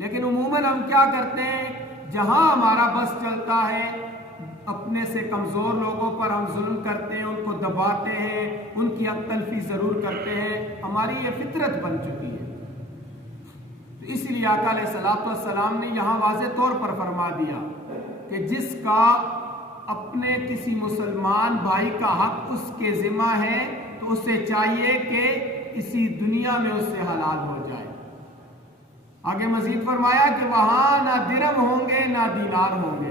لیکن عموماً ہم کیا کرتے ہیں، جہاں ہمارا بس چلتا ہے اپنے سے کمزور لوگوں پر ہم ظلم کرتے ہیں، ان کو دباتے ہیں، ان کی حق تلفی ضرور کرتے ہیں۔ ہماری یہ فطرت بن چکی ہے۔ تو اس لیے آقا علیہ الصلوۃ والسلام نے یہاں واضح طور پر فرما دیا کہ جس کا اپنے کسی مسلمان بھائی کا حق اس کے ذمہ ہے تو اسے چاہیے کہ اسی دنیا میں اس سے حلال ہو جائے۔ آگے مزید فرمایا کہ وہاں نہ درم ہوں گے نہ دینار ہوں گے،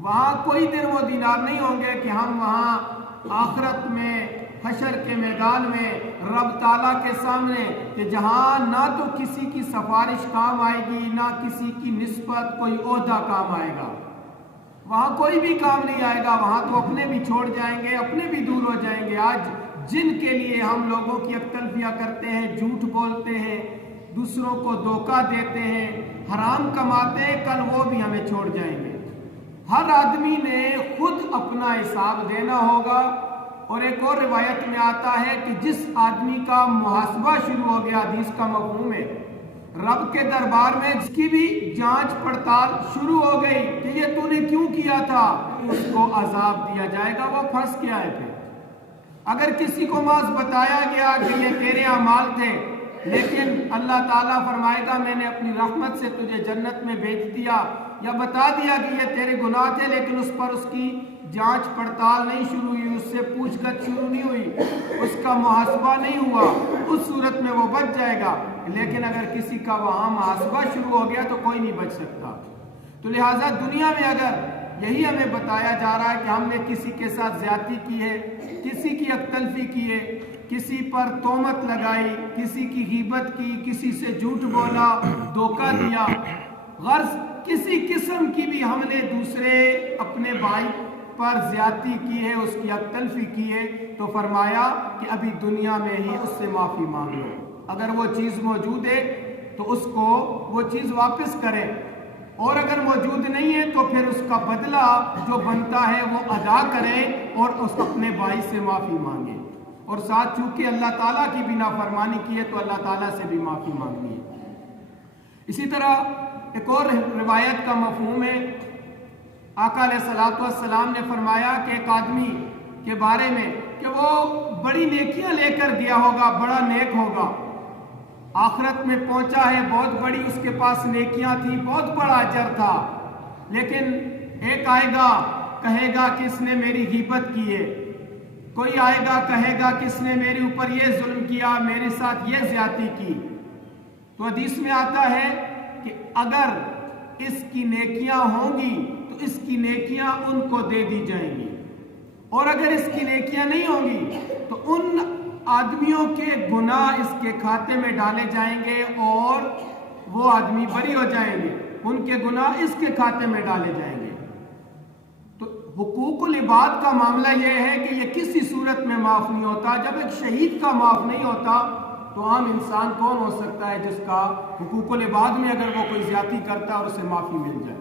وہاں کوئی درم و دینار نہیں ہوں گے کہ ہم وہاں آخرت میں حشر کے میدان میں رب تعالیٰ کے سامنے کہ جہاں نہ تو کسی کی سفارش کام آئے گی نہ کسی کی نسبت کوئی عہدہ کام آئے گا، وہاں کوئی بھی کام نہیں آئے گا، وہاں تو اپنے بھی چھوڑ جائیں گے، اپنے بھی دور ہو جائیں گے۔ آج جن کے لیے ہم لوگوں کی حق تلفیاں کرتے ہیں، جھوٹ بولتے ہیں، دوسروں کو دھوکہ دیتے ہیں، حرام کماتے ہیں، کل وہ بھی ہمیں چھوڑ جائیں گے۔ ہر آدمی نے خود اپنا حساب دینا ہوگا۔ اور ایک اور روایت میں آتا ہے کہ جس آدمی کا محاسبہ شروع ہو گیا، حدیث کا مفہوم ہے، رب کے دربار میں جس کی بھی جانچ پڑتال شروع ہو گئی کہ یہ تو نے کیوں کیا تھا، اس کو عذاب دیا جائے گا، وہ پھنس کے آئے تھے۔ اگر کسی کو محض بتایا گیا کہ یہ تیرے اعمال تھے، لیکن اللہ تعالیٰ فرمائے گا میں نے اپنی رحمت سے تجھے جنت میں بھیج دیا، یا بتا دیا کہ یہ تیرے گناہ تھے لیکن اس پر اس کی جانچ پڑتال نہیں شروع ہوئی، اس سے پوچھ گچھ شروع نہیں ہوئی، اس کا محاسبہ نہیں ہوا، اس صورت میں وہ بچ جائے گا۔ لیکن اگر کسی کا وہاں محاسبہ شروع ہو گیا تو کوئی نہیں بچ سکتا۔ تو لہٰذا دنیا میں اگر یہی ہمیں بتایا جا رہا ہے کہ ہم نے کسی کے ساتھ زیادتی کی ہے، کسی کی حق تلفی کی ہے، کسی پر تہمت لگائی، کسی کی غیبت کی، کسی سے جھوٹ بولا، دھوکہ دیا، غرض کسی قسم کی بھی ہم نے دوسرے اپنے بھائی پر زیادتی کی ہے، اس کی حق تلفی کی ہے، تو فرمایا کہ ابھی دنیا میں ہی اس سے معافی مانگ لو۔ اگر وہ چیز موجود ہے تو اس کو وہ چیز واپس کرے، اور اگر موجود نہیں ہے تو پھر اس کا بدلہ جو بنتا ہے وہ ادا کرے اور اس اپنے بھائی سے معافی مانگے۔ اور ساتھ چونکہ اللہ تعالیٰ کی بھی نافرمانی کی ہے تو اللہ تعالیٰ سے بھی معافی مانگنی ہے۔ اسی طرح ایک اور روایت کا مفہوم ہے، آقا علیہ الصلوۃ والسلام نے فرمایا کہ ایک آدمی کے بارے میں کہ وہ بڑی نیکیاں لے کر گیا ہوگا، بڑا نیک ہوگا، آخرت میں پہنچا ہے، بہت بڑی اس کے پاس نیکیاں تھی، بہت بڑا اجر تھا، لیکن ایک آئے گا کہے گا کہ اس نے میری غیبت کی ہے، کوئی آئے گا کہے گا کہ اس نے میرے اوپر یہ ظلم کیا، میرے ساتھ یہ زیادتی کی۔ تو حدیث میں آتا ہے کہ اگر اس کی نیکیاں ہوں گی تو اس کی نیکیاں ان کو دے دی جائیں گی، اور اگر اس کی نیکیاں نہیں ہوں گی تو ان آدمیوں کے گناہ اس کے کھاتے میں ڈالے جائیں گے اور وہ آدمی بری ہو جائیں گے، ان کے گناہ اس کے کھاتے میں ڈالے جائیں گے۔ تو حقوق العباد کا معاملہ یہ ہے کہ یہ کسی صورت میں معاف نہیں ہوتا۔ جب ایک شہید کا معاف نہیں ہوتا تو عام انسان کون ہو سکتا ہے جس کا حقوق العباد میں اگر وہ کوئی زیادتی کرتا ہے اور اسے معافی مل جائے؟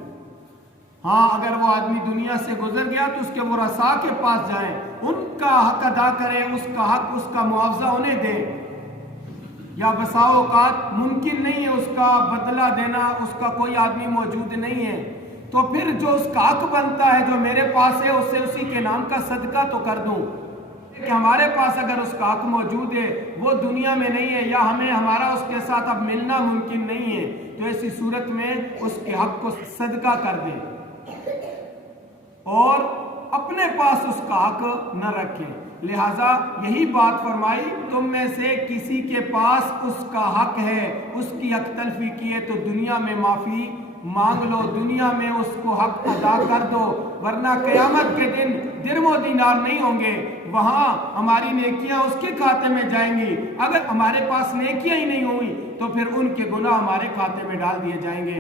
ہاں، اگر وہ آدمی دنیا سے گزر گیا تو اس کے ورثاء کے پاس جائیں، ان کا حق ادا کریں، اس کا حق، اس کا معاوضہ انہیں دیں، یا بسا اوقات ممکن نہیں ہے اس کا بدلہ دینا، اس کا کوئی آدمی موجود نہیں ہے، تو پھر جو اس کا حق بنتا ہے جو میرے پاس ہے اسے اسی کے نام کا صدقہ تو کر دوں۔ کہ ہمارے پاس اگر اس کا حق موجود ہے، وہ دنیا میں نہیں ہے، یا ہمیں ہمارا اس کے ساتھ اب ملنا ممکن نہیں ہے، تو ایسی صورت میں اس کے حق کو صدقہ کر دیں اور اپنے پاس اس کا حق نہ رکھیں۔ لہٰذا یہی بات فرمائی، تم میں سے کسی کے پاس اس کا حق ہے، اس کی حق تلفی کی ہے تو دنیا میں معافی مانگ لو، دنیا میں اس کو حق ادا کر دو، ورنہ قیامت کے دن درم و دینار نہیں ہوں گے، وہاں ہماری نیکیاں اس کے کھاتے میں جائیں گی۔ اگر ہمارے پاس نیکیاں ہی نہیں ہوئی تو پھر ان کے گناہ ہمارے کھاتے میں ڈال دیے جائیں گے۔